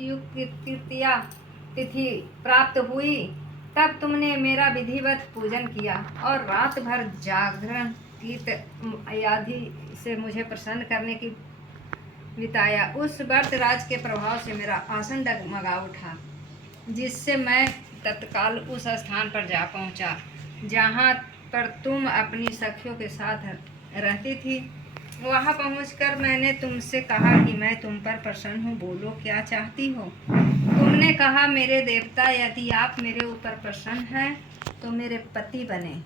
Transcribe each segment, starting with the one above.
युक्त तृतीया तिथि प्राप्त हुई, तब तुमने मेरा विधिवत पूजन किया और रात भर जागरण कीर्त आदि से मुझे प्रसन्न करने की बिताया। उस व्रत राज के प्रभाव से मेरा आसन डगमगा उठा, जिससे मैं तत्काल उस स्थान पर जा पहुंचा जहां पर तुम अपनी सखियों के साथ रहती थी। वहां पहुंचकर मैंने तुमसे कहा कि मैं तुम पर प्रसन्न हूँ, बोलो क्या चाहती हो। तुमने कहा, मेरे देवता, यदि आप मेरे ऊपर प्रसन्न हैं तो मेरे पति बने।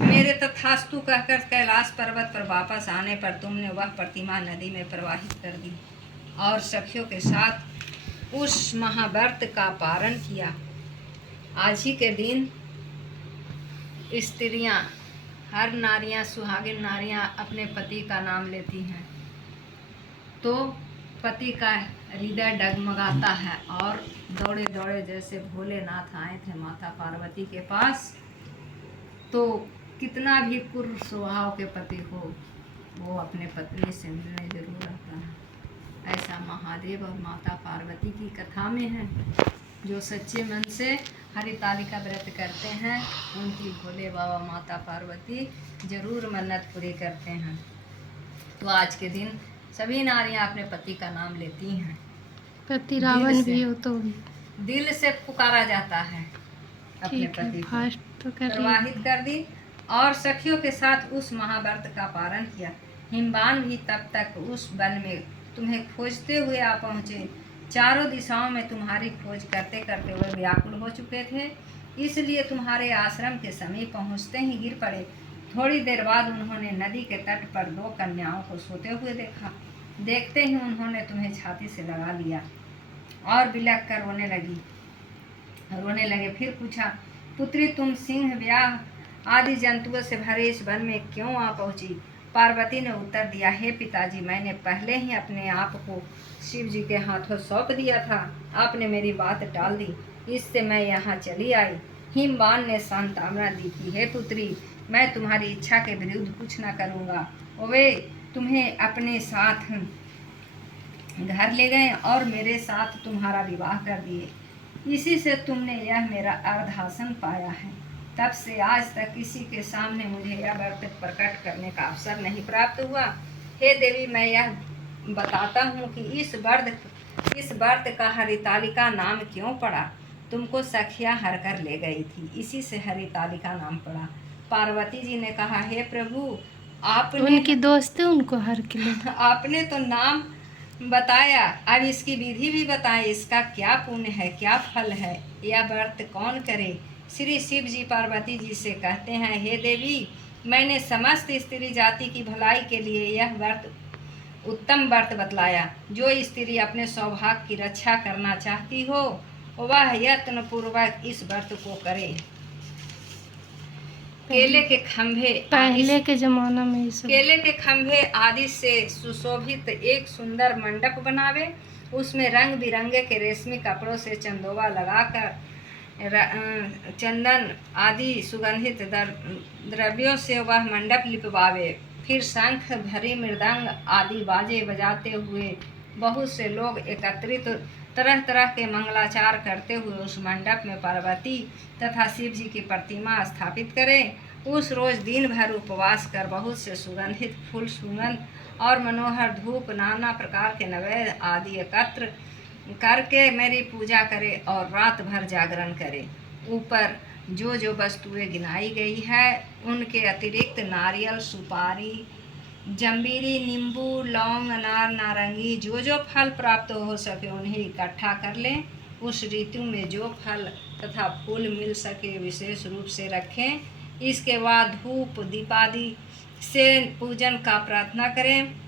मेरे तथास्तु कहकर कैलाश पर्वत पर वापस आने पर तुमने वह प्रतिमा नदी में प्रवाहित कर दी और सखियों के साथ उस महाव्रत का पारण किया। आज ही के दिन स्त्रियां, हर नारियां, सुहागिन नारियां अपने पति का नाम लेती हैं तो पति का हृदय डगमगाता है और दौड़े दौड़े जैसे भोलेनाथ आए थे माता पार्वती के पास, तो कितना भी क्रूर स्वभाव के पति हो, वो अपने पत्नी से मिलने जरूर आता है। ऐसा महादेव और माता पार्वती की कथा में है। जो सच्चे मन से हरितालिका व्रत करते हैं उनकी भोले बाबा माता पार्वती जरूर मन्नत पूरी करते हैं। तो आज के दिन सभी नारियां अपने पति का नाम लेती हैं। पति रावण भी हो तो दिल से पुकारा जाता है अपने पति को। तो प्रवाहित कर दी और सखियों के साथ उस महाव्रत का पारण किया। हिमवान भी तब तक उस वन में तुम्हें खोजते हुए आ पहुँचे। चारों दिशाओं में तुम्हारी खोज करते करते वे व्याकुल हो चुके थे, इसलिए तुम्हारे आश्रम के समीप पहुँचते ही गिर पड़े। थोड़ी देर बाद उन्होंने नदी के तट पर 2 कन्याओं को सोते हुए देखा। देखते ही उन्होंने तुम्हें छाती से लगा लिया और बिलख कर रोने लगे। फिर पूछा, पुत्री, तुम सिंह, व्याघ्र आदि जंतुओं से भरे इस वन में क्यों आ पहुंची? पार्वती ने उत्तर दिया, हे पिताजी, मैंने पहले ही अपने आप को शिव जी के हाथों सौंप दिया था। आपने मेरी बात टाल दी, इससे मैं यहाँ चली आई। हिमवान ने सांत्वना दी कि हे पुत्री, मैं तुम्हारी इच्छा के विरुद्ध कुछ न करूँगा। वे तुम्हें अपने साथ घर ले गए और मेरे साथ तुम्हारा विवाह कर दिए। इसी से तुमने यह मेरा अर्धासन पाया है। तब से आज तक किसी के सामने मुझे यह व्रत प्रकट करने का अवसर नहीं प्राप्त हुआ। हे देवी, मैं यह बताता हूँ कि इस व्रत का हरितालिका नाम क्यों पड़ा। तुमको सखिया हर कर ले गई थी, इसी से हरितालिका नाम पड़ा। पार्वती जी ने कहा, हे प्रभु, आपने उनकी दोस्त है, उनको हर के लिए आपने तो नाम बताया, अब इसकी विधि भी बताएं। इसका क्या पुण्य है, क्या फल है, यह व्रत कौन करे? श्री शिव जी पार्वती जी से कहते हैं, हे देवी, मैंने समस्त स्त्री जाति की भलाई के लिए यह व्रत उत्तम व्रत बतलाया। जो स्त्री अपने सौभाग्य की रक्षा करना चाहती हो वह यत्न पूर्वक इस व्रत को करे। केले के खंभे, पहले के जमाना में केले के खंभे आदि से सुशोभित एक सुंदर मंडप बनावे। उसमें रंग बिरंगे के रेशमी कपड़ों से चंदोवा लगाकर चंदन आदि सुगंधित द्रव्यों से वह मंडप लिपवावे। फिर शंख, भरी, मृदंग आदि बाजे बजाते हुए बहुत से लोग एकत्रित तरह तरह के मंगलाचार करते हुए उस मंडप में पार्वती तथा शिव जी की प्रतिमा स्थापित करें। उस रोज दिन भर उपवास कर बहुत से सुगंधित फूल, सुगंध और मनोहर धूप, नाना प्रकार के नैवेद्य आदि एकत्र करके मेरी पूजा करे और रात भर जागरण करे। ऊपर जो जो वस्तुएं गिनाई गई है उनके अतिरिक्त नारियल, सुपारी, जंबीरी, नींबू, लौंग, अनार, नारंगी, जो जो फल प्राप्त हो सके उन्हें इकट्ठा कर लें। उस ऋतु में जो फल तथा फूल मिल सके विशेष रूप से रखें। इसके बाद धूप दीपादि से पूजन का प्रार्थना करें।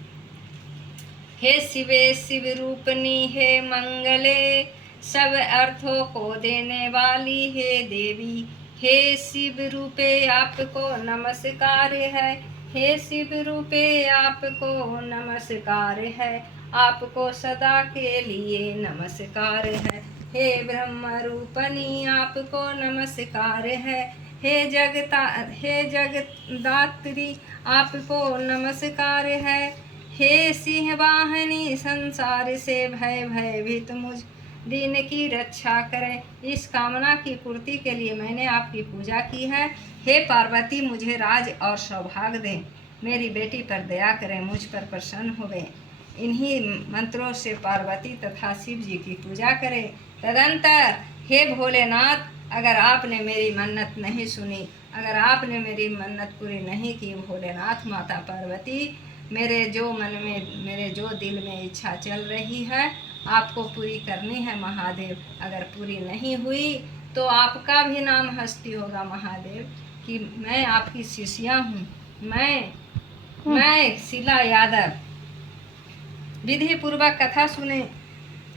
हे शिवे, शिव रूपनी, हे मंगले, सब अर्थों को देने वाली हे देवी, हे शिव रूपे आपको नमस्कार है। हे शिव रूपे आपको नमस्कार है, आपको सदा के लिए नमस्कार है। हे ब्रह्म रूपनी, आपको नमस्कार है। हे जगदात्री, आपको नमस्कार है। हे सिंह वाहिनी संसार से भय भयभीत मुझ दीन की रक्षा करे। इस कामना की पूर्ति के लिए मैंने आपकी पूजा की है। हे पार्वती, मुझे राज और सौभाग्य दें, मेरी बेटी पर दया करें, मुझ पर प्रसन्न होवे। इन्हीं मंत्रों से पार्वती तथा शिव जी की पूजा करें। तदंतर हे भोलेनाथ, अगर आपने मेरी मन्नत नहीं सुनी, अगर आपने मेरी मन्नत पूरी नहीं की भोलेनाथ माता पार्वती, मेरे जो दिल में इच्छा चल रही है आपको पूरी करनी है महादेव। अगर पूरी नहीं हुई तो आपका भी नाम हस्ती होगा महादेव कि मैं आपकी शिष्या हूँ। मैं शीला यादव। विधि पूर्वक कथा सुने,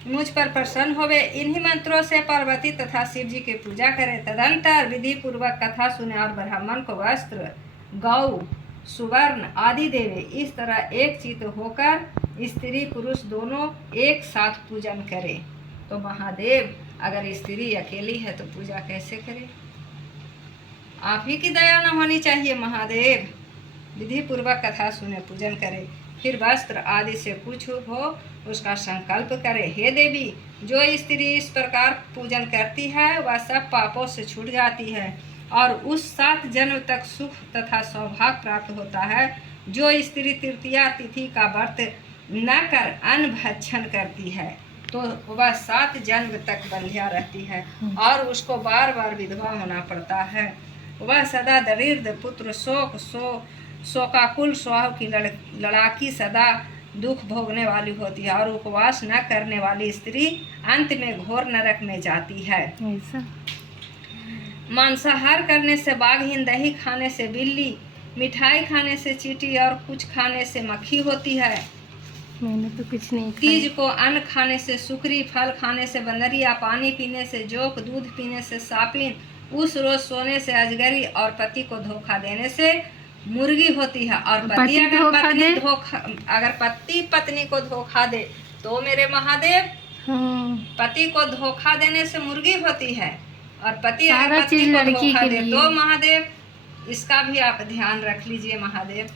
मुझ पर प्रसन्न होवे। इन्हीं मंत्रों से पार्वती तथा शिव जी की पूजा करें। तदंतर विधि पूर्वक कथा सुने और ब्राह्मण को वस्त्र, गौ, सुवर्ण आदि देवे। इस तरह एक चित्त होकर स्त्री पुरुष दोनों एक साथ पूजन करे। तो महादेव, अगर स्त्री अकेली है तो पूजा कैसे करे? आप ही की दया न होनी चाहिए महादेव। विधि पूर्वक कथा सुने, पूजन करे, फिर वस्त्र आदि से कुछ हो उसका संकल्प करे। हे देवी, जो स्त्री इस प्रकार पूजन करती है वह सब पापों से छूट जाती है और उस 7 जन्म तक सुख तथा सौभाग्य प्राप्त होता है। जो स्त्री तृतीया तिथि का व्रत न कर अन्न भक्षण करती है तो वह 7 जन्म तक बंध्या रहती है और उसको बार बार विधवा होना पड़ता है। वह सदा दरिद्र पुत्र शोकाकुल स्वभाव की लड़ाकी सदा दुख भोगने वाली होती है और उपवास न करने वाली स्त्री अंत में घोर नरक में जाती है। मांसाहार करने से बाघिन, दही खाने से बिल्ली, मिठाई खाने से चींटी और कुछ खाने से मक्खी होती है। मैंने तो कुछ नहीं खाया। तीज को अन्न खाने से सुकरी, फल खाने से बंदरिया, पानी पीने से जोक, दूध पीने से सापिन, उस रोज सोने से अजगरी और पति को धोखा देने से मुर्गी होती है। और पति अगर पति पत्नी को धोखा दे तो मेरे महादेव, पति को धोखा देने से मुर्गी होती है और पति अगर पत्नी को धोखा दे तो महादेव, इसका भी आप ध्यान रख लीजिए महादेव,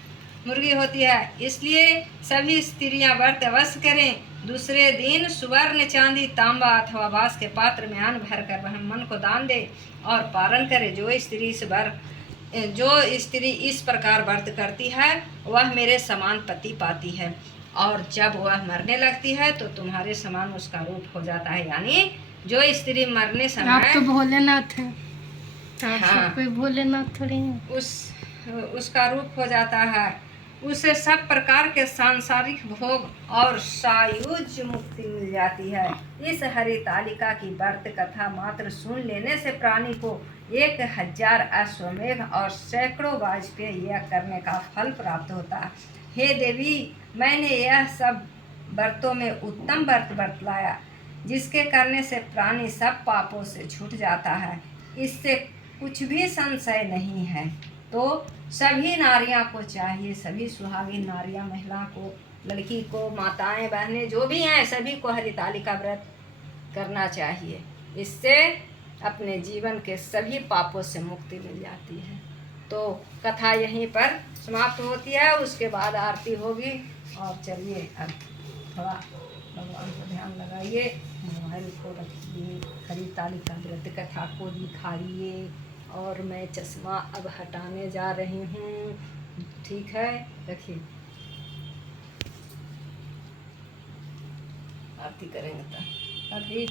मुर्गी होती है। इसलिए सभी स्त्रियां व्रत अवश्य करें। दूसरे दिन सुवर्ण, चांदी, तांबा अथवा बांस के पात्र में अन्न भरकर ब्राह्मण को दान दे और पारण करे। जो स्त्री इस प्रकार व्रत करती है वह मेरे समान पति पाती है और जब वह मरने लगती है तो तुम्हारे समान उसका रूप हो जाता है। यानी जो स्त्री मरने समय, आप तो भोलेनाथ हैं। हाँ, कोई भोलेनाथ थोड़ी है। उसका रूप हो जाता है। उसे सब प्रकार के सांसारिक भोग और सायुज्य मुक्ति मिल जाती है। इस हरितालिका की व्रत कथा मात्र सुन लेने से प्राणी को 1000 अश्वमेध और सैकड़ों वाजपेय यज्ञ करने का फल प्राप्त होता है। हे देवी, मैंने यह सब व्रतों में उत्तम व्रत बतलाया जिसके करने से प्राणी सब पापों से छूट जाता है। इससे कुछ भी संशय नहीं है। तो सभी नारियां को चाहिए, सभी सुहागिन नारियां, महिला को, लड़की को, माताएं, बहनें जो भी हैं सभी को हरितालिका व्रत करना चाहिए। इससे अपने जीवन के सभी पापों से मुक्ति मिल जाती है। तो कथा यहीं पर समाप्त होती है, उसके बाद आरती होगी। और चलिए अब थोड़ा भगवान को ध्यान लगाइए, मोबाइल को रखिए, हरितालिका व्रत कथा को दिखाइए और मैं चश्मा अब हटाने जा रही हूँ। ठीक है, रखिए, आरती करेंगे तो अभी